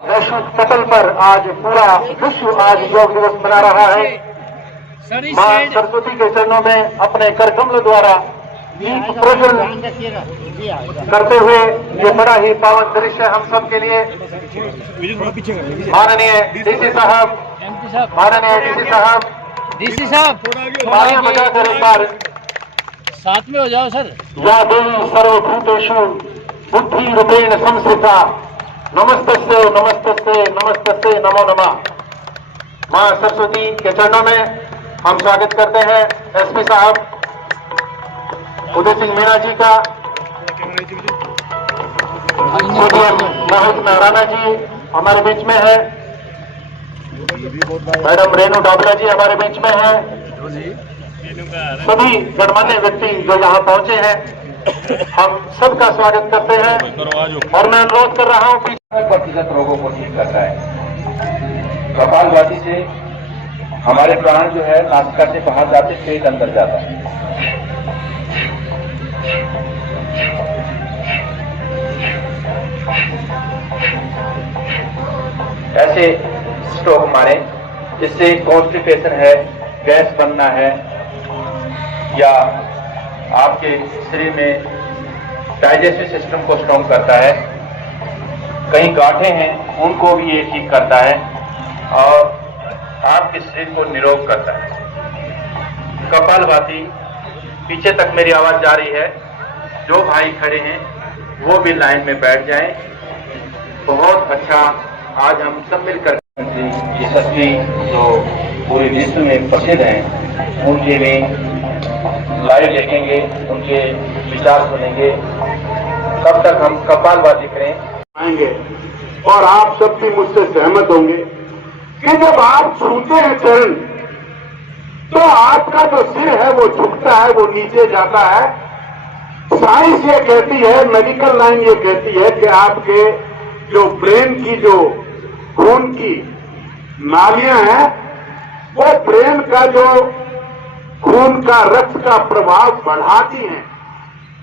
वैश्विक पटल पर आज पूरा विश्व आज योग दिवस मना रहा है। मां सरस्वती के चरणों में अपने कर कमल द्वारा दीप प्रज्वलन करते हुए ये बड़ा ही पावन दृश्य हम सब के लिए। माननीय डीसी साहब, डीसी साहब तालियां बजाकर एक बार साथ में हो जाओ सर। या देवी सर्वभूतेषु बुद्धि रूपेण संस्थिता नमस्तस्ते नमस्तस्ते नमस्तस्ते नमो नमः। मां सरस्वती के चरणों में हम स्वागत करते हैं एसपी साहब उदय सिंह मीणा जी का, मोहित नारायण जी हमारे बीच में है, मैडम रेणु डाबला जी हमारे बीच में है, सभी गणमान्य व्यक्ति जो यहाँ पहुंचे हैं हम सबका स्वागत करते हैं। और मैं अनुरोध कर रहा हूं कि 50% रोगों को ठीक करता है। कपालभाति से हमारे प्राण जो है नासिका से बाहर जाते, पेट अंदर जाता है। ऐसे स्ट्रोक मारे जिससे कॉन्स्टिपेशन है, गैस बनना है, या आपके शरीर में डाइजेस्टिव सिस्टम को स्ट्रॉन्ग करता है, कहीं गांठें हैं उनको भी ये ठीक करता है और आपके शरीर को निरोग करता है। कपालभाति पीछे तक मेरी आवाज जा रही है, जो भाई खड़े हैं वो भी लाइन में बैठ जाएं। बहुत अच्छा, आज हम सब मिलकर यशस्वी जो पूरे विश्व में प्रसिद्ध हैं उनके भी लाइव देखेंगे, उनके विचार सुनेंगे। तब तक हम कपालभाति करें आएंगे और आप सब भी मुझसे सहमत होंगे कि जब आप छूते हैं चरण तो आपका जो सिर है वो झुकता है, वो नीचे जाता है। साइंस ये कहती है, मेडिकल लाइन ये कहती है कि आपके जो ब्रेन की जो खून की नालियां हैं वो ब्रेन का जो खून का रक्त का प्रभाव बढ़ाती हैं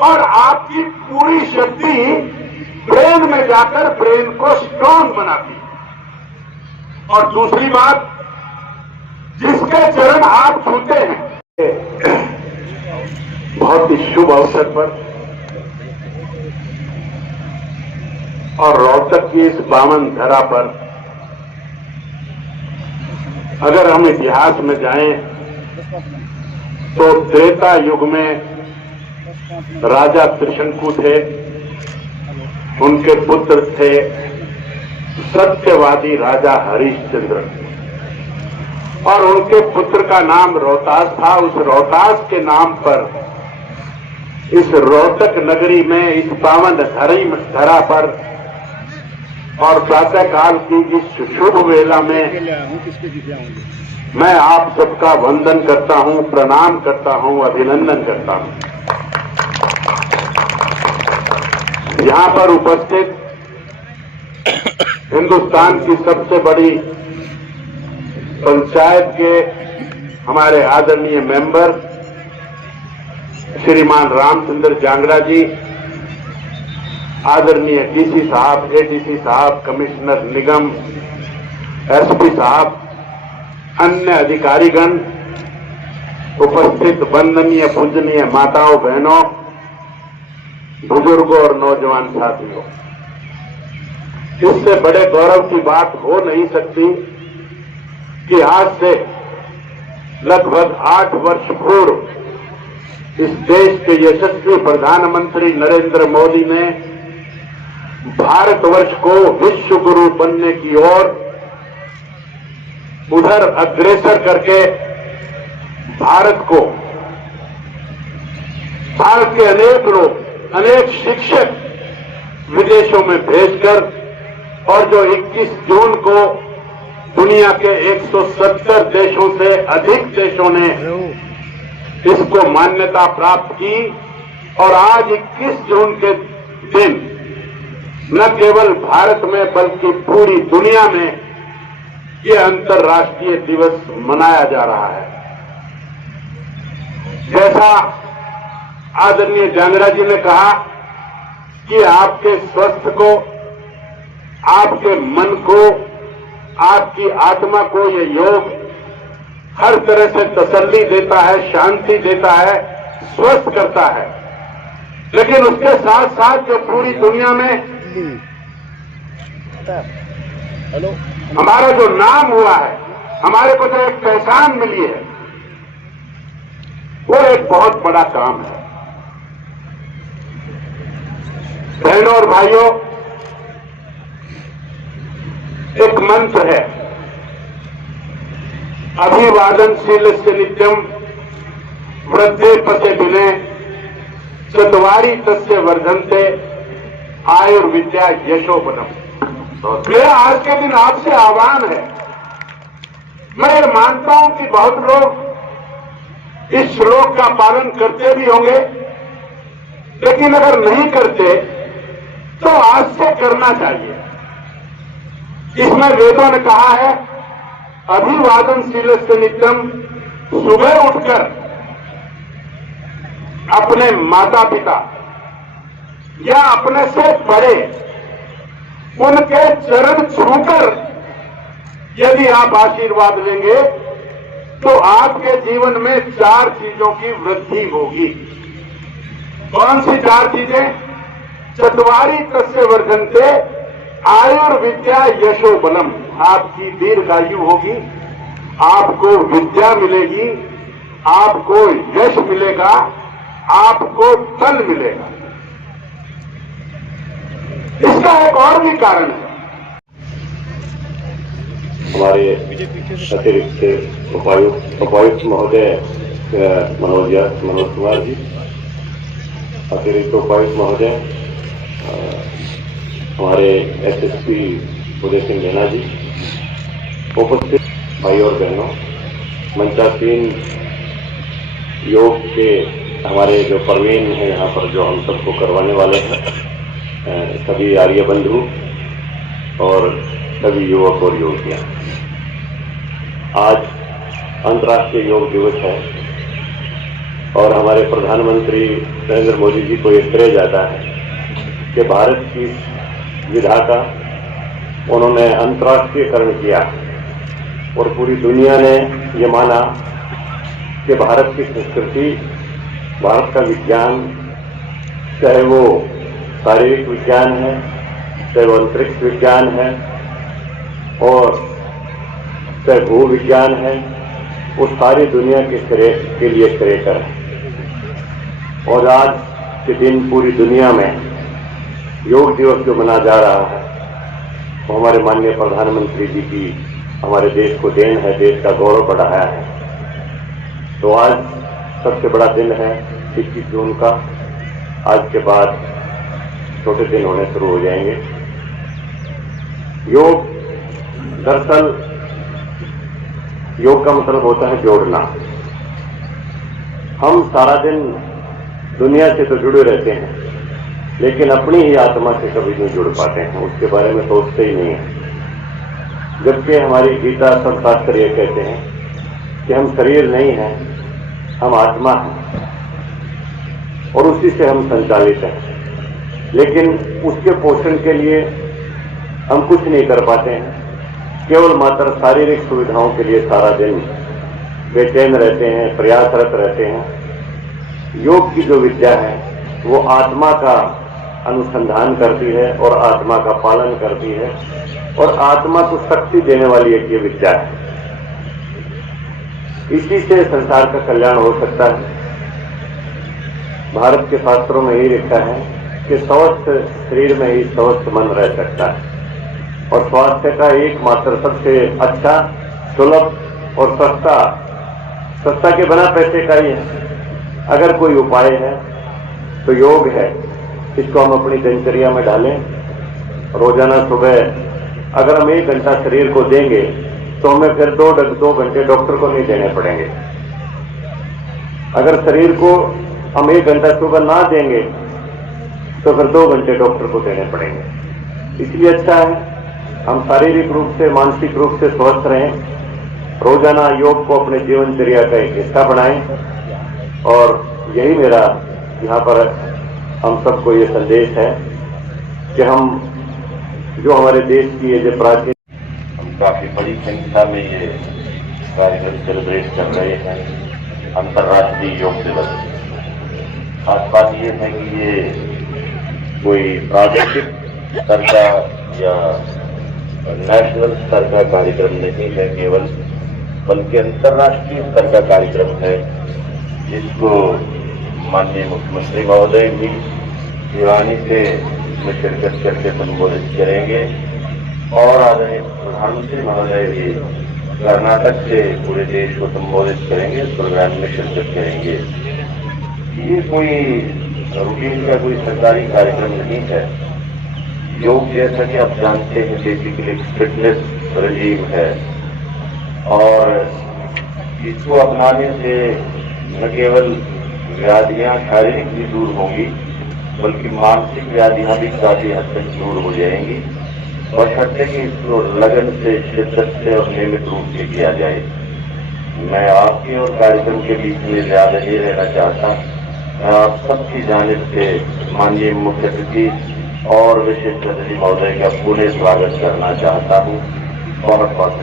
और आपकी पूरी शक्ति ब्रेन में जाकर ब्रेन को स्ट्रांग बनाती है। और दूसरी बात, जिसके चरण आप छूते हैं, बहुत ही शुभ अवसर पर और रोहतक की इस पावन धरा पर अगर हम इतिहास में जाएं तो त्रेता युग में राजा त्रिशंकु थे, उनके पुत्र थे सत्यवादी राजा हरिश्चंद्र और उनके पुत्र का नाम रोहतास था। उस रोहतास के नाम पर इस रोहतक नगरी में, इस पावन धरा पर और प्रातः काल की इस शुभ वेला में मैं आप सबका वंदन करता हूं, प्रणाम करता हूं, अभिनंदन करता हूं। यहां पर उपस्थित हिंदुस्तान की सबसे बड़ी पंचायत के हमारे आदरणीय मेंबर श्रीमान रामचंद्र जांगड़ा जी, आदरणीय डीसी साहब, एडीसी साहब, कमिश्नर निगम, एसपी साहब, अन्य अधिकारीगण, उपस्थित वंदनीय पूजनीय माताओं बहनों, बुजुर्गों और नौजवान साथियों, इससे बड़े गौरव की बात हो नहीं सकती कि आज से लगभग 8 वर्ष पूर्व इस देश के यशस्वी प्रधानमंत्री नरेंद्र मोदी ने भारतवर्ष को विश्व गुरु बनने की ओर उधर अग्रसर करके भारत के अनेक लोग, अनेक शिक्षक विदेशों में भेजकर और जो 21 जून को दुनिया के 170 देशों से अधिक देशों ने इसको मान्यता प्राप्त की और आज 21 जून के दिन न केवल भारत में बल्कि पूरी दुनिया में ये अंतर्राष्ट्रीय दिवस मनाया जा रहा है। जैसा आदरणीय जांगड़ा जी ने कहा कि आपके स्वास्थ्य को आपके मन को, आपकी आत्मा को ये योग हर तरह से तसल्ली देता है, शांति देता है, स्वस्थ करता है। लेकिन उसके साथ साथ जो पूरी दुनिया में हेलो हमारा जो नाम हुआ है, हमारे को जो एक पहचान मिली है, वो एक बहुत बड़ा काम है। बहनों और भाइयों, एक मंत्र है, अभिवादनशीलस्य नित्यम वृद्धे पसे दिने चत्वारि तस्य वर्धन्ते आयुर्विद्या यशोबलम। मेरा आज के दिन आपसे आह्वान है। मैं ये मानता हूं कि बहुत लोग इस श्लोक का पालन करते भी होंगे, लेकिन अगर नहीं करते तो आज से करना चाहिए। इसमें वेदों ने कहा है, अभिवादनशीलस्य नित्यम, सुबह उठकर अपने माता पिता या अपने से बड़े उनके चरण छूकर यदि आप आशीर्वाद लेंगे तो आपके जीवन में 4 चीजों की वृद्धि होगी। कौन सी 4 चीजें? चत्वारि तस्य वर्धन्ते आयुर्विद्या यशोबलम। आपकी दीर्घायु होगी, आपको विद्या मिलेगी, आपको यश मिलेगा, आपको बल मिलेगा। इसका एक और भी कारण है। हमारे अतिरिक्त उपायुक्त महोदय मनोज कुमार जी, अतिरिक्त उपायुक्त महोदय, हमारे एसएसपी उदय सिंह मीना जी, उपस्थित भाई और बहनों, मंचासीन योग के हमारे जो परवीन हैं यहाँ पर, जो हम सबको करवाने वाले हैं, सभी आर्य बंधु और सभी युवक और युवतियां, आज अंतर्राष्ट्रीय योग दिवस है और हमारे प्रधानमंत्री नरेंद्र मोदी जी को ये श्रेय जाता है कि भारत की विधा का उन्होंने अंतर्राष्ट्रीयकरण किया और पूरी दुनिया ने ये माना कि भारत की संस्कृति, भारत का विज्ञान, चाहे वो शारीरिक विज्ञान है, चाहे वो अंतरिक्ष विज्ञान है और चाहे भू विज्ञान है, वो सारी दुनिया के लिए श्रेयकर है। और आज के दिन पूरी दुनिया में योग दिवस जो मना जा रहा है, वो हमारे माननीय प्रधानमंत्री जी की हमारे देश को देन है, देश का गौरव बढ़ाया है। तो आज सबसे बड़ा दिन है 21 जून का। आज के बाद छोटे दिन होने शुरू हो जाएंगे। योग, दरअसल योग का मतलब होता है जोड़ना। हम सारा दिन दुनिया से तो जुड़े रहते हैं, लेकिन अपनी ही आत्मा से कभी नहीं जुड़ पाते हैं, उसके बारे में सोचते ही नहीं है। जबकि हमारी गीता सब शास्त्र ये कहते हैं कि हम शरीर नहीं हैं, हम आत्मा हैं और उसी से हम संचालित हैं। लेकिन उसके पोषण के लिए हम कुछ नहीं कर पाते हैं, केवल मात्र शारीरिक सुविधाओं के लिए सारा दिन बेचैन रहते हैं, प्रयासरत रहते हैं। योग की जो विद्या है वो आत्मा का अनुसंधान करती है और आत्मा का पालन करती है और आत्मा को शक्ति देने वाली एक ये विद्या है। इसी से संसार का कल्याण हो सकता है। भारत के शास्त्रों में यही लिखा है कि स्वस्थ शरीर में ही स्वस्थ मन रह सकता है और स्वास्थ्य का एकमात्र सबसे अच्छा, सुलभ और सस्ता के बिना पैसे का ही है अगर कोई उपाय है तो योग है। इसको हम अपनी दिनचर्या में डालें। रोजाना सुबह अगर हम 1 घंटा शरीर को देंगे तो हमें फिर 2 घंटे डॉक्टर को नहीं देने पड़ेंगे। अगर शरीर को हम 1 घंटा सुबह ना देंगे तो फिर 2 घंटे डॉक्टर को देने पड़ेंगे। इसलिए अच्छा है हम शारीरिक रूप से, मानसिक रूप से स्वस्थ रहें। रोजाना योग को अपने जीवनचर्या का एक हिस्सा बनाएं और यही मेरा यहाँ पर हम सबको ये संदेश है कि हम जो हमारे देश की ये जो प्राचीन, हम काफी बड़ी संख्या में ये कार्यक्रम सेलिब्रेट कर रहे हैं अंतर्राष्ट्रीय योग दिवस। खास बात ये है कि ये कोई प्रादेशिक स्तर का या नेशनल स्तर का कार्यक्रम नहीं है केवल, बल्कि अंतर्राष्ट्रीय स्तर का कार्यक्रम है, जिसको माननीय मुख्यमंत्री महोदय भी भिवानी से शिरकत करके संबोधित करेंगे और आदरणीय प्रधानमंत्री महोदय भी कर्नाटक से पूरे देश को संबोधित करेंगे, इस प्रोग्राम में शिरकत करेंगे। ये कोई रूटीन का कोई सरकारी कार्यक्रम नहीं है। योग जैसा कि आप जानते हैं बेसिकली फिटनेस रजीम है और इसको अपनाने से न केवल व्याधियां शारीरिक भी दूर होंगी, बल्कि मानसिक व्याधियां भी काफी हद तक दूर हो जाएंगी और शर्त है कि इसको लगन से, शिद्दत से और नियमित रूप से किया जाए। मैं आपके और कार्यक्रम के बीच में ज्यादा नहीं रहना चाहता। मैं आप सबकी जानिब से माननीय मुख्य अतिथि और विशिष्ट अतिथि महोदय का पुनः स्वागत करना चाहता हूँ। बहुत बहुत